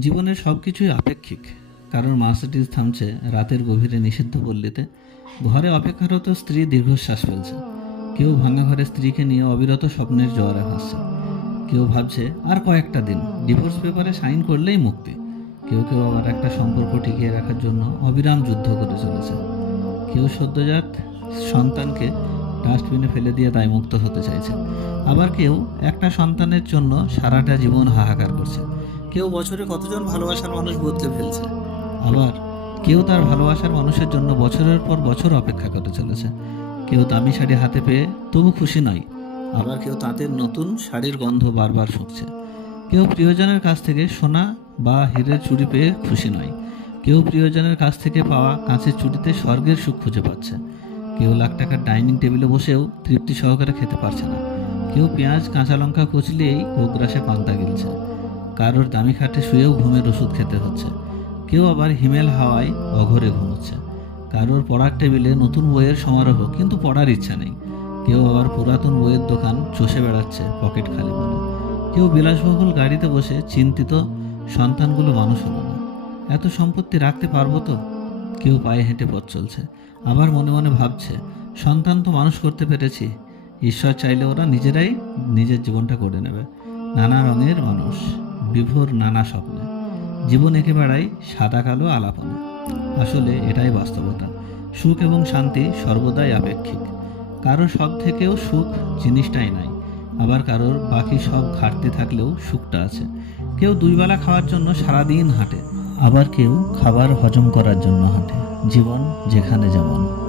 জীবনের সব কিছুই আপেক্ষিক। কারণ মার্সিডিজ থামছে রাতের গভীরে নিষিদ্ধ পল্লীতে। ঘরে অপেক্ষারত স্ত্রী দীর্ঘশ্বাস ফেলছে। কেউ ভাঙা ঘরে স্ত্রীকে নিয়ে অবিরত স্বপ্নের জোয়ারে ভাসছে কেউ ভাবছে, আর কয়েকটা দিন, ডিভোর্স পেপারে সাইন করলেই মুক্তি। কেউ কেউ আবার একটা সম্পর্ক টিকিয়ে রাখার জন্য অবিরাম যুদ্ধ করে চলেছে। কেউ সদ্যজাত সন্তানকে ডাস্টবিনে ফেলে দিয়ে দায়মুক্ত হতে চাইছে। আবার কেউ একটা সন্তানের জন্য সারাটা জীবন হাহাকার করছে। কেউ বছরে কতজন ভালোবাসার মানুষ বদলে ফেলছে? আবার কেউ তার ভালোবাসার মানুষের জন্য বছরের পর বছর অপেক্ষা করে চলেছে। কেউ দামি শাড়ি হাতে পেয়ে তবু খুশি নয়। আবার কেউ তাঁতের নতুন শাড়ির গন্ধ বারবার শুঁকছে কেউ প্রিয়জনের কাছ থেকে সোনা বা হীরের চুড়ি পেয়ে খুশি নয়। কেউ প্রিয়জনের কাছ থেকে পাওয়া কাঁচের চুড়িতে স্বর্গের সুখ খুঁজে পাচ্ছে। কেউ লাখ টাকার ডাইনিং টেবিলে বসেও তৃপ্তি সহকারে খেতে পারছে না। কেউ পেঁয়াজ, কাঁচা লঙ্কা কচলিয়েই গোগ্রাসে পান্তা গিলছে। কারোর দামি খাটে শুয়েও ঘুমের ওষুধ খেতে হচ্ছে। কেউ আবার হিমেল হাওয়ায় অঘরে ঘুমোচ্ছে। কারোর পড়ার টেবিলে নতুন বইয়ের সমারোহ, কিন্তু পড়ার ইচ্ছা নেই। কেউ আবার পুরাতন বইয়ের দোকান চষে বেড়াচ্ছে পকেট খালি বলে কেউ বিলাসবহুল গাড়িতে বসে চিন্তিত সন্তানগুলো মানুষ হলো না। এত সম্পত্তি রাখতে পারব তো? কেউ পায়ে হেঁটে পথ চলছে। আবার মনে মনে ভাবছে, সন্তান তো মানুষ করতে পেরেছি। ঈশ্বর চাইলে ওরা নিজেরাই নিজের জীবনটা করে নেবে। নানা রঙের মানুষ। বিভোর নানা স্বপ্নে। জীবন এঁকে বেড়াই সাদা কালো আলাপনে। আসলে এটাই বাস্তবতা। সুখ এবং শান্তি সর্বদাই আপেক্ষিক। কারও সব থেকেও সুখ জিনিসটাই নাই। আবার কারোর বাকি সব ঘাটতি থাকলেও সুখটা আছে। কেউ দুইবেলা খাওয়ার জন্য সারাদিন হাঁটে। আবার কেউ খাবার হজম করার জন্য হাঁটে। জীবন যেখানে যেমন।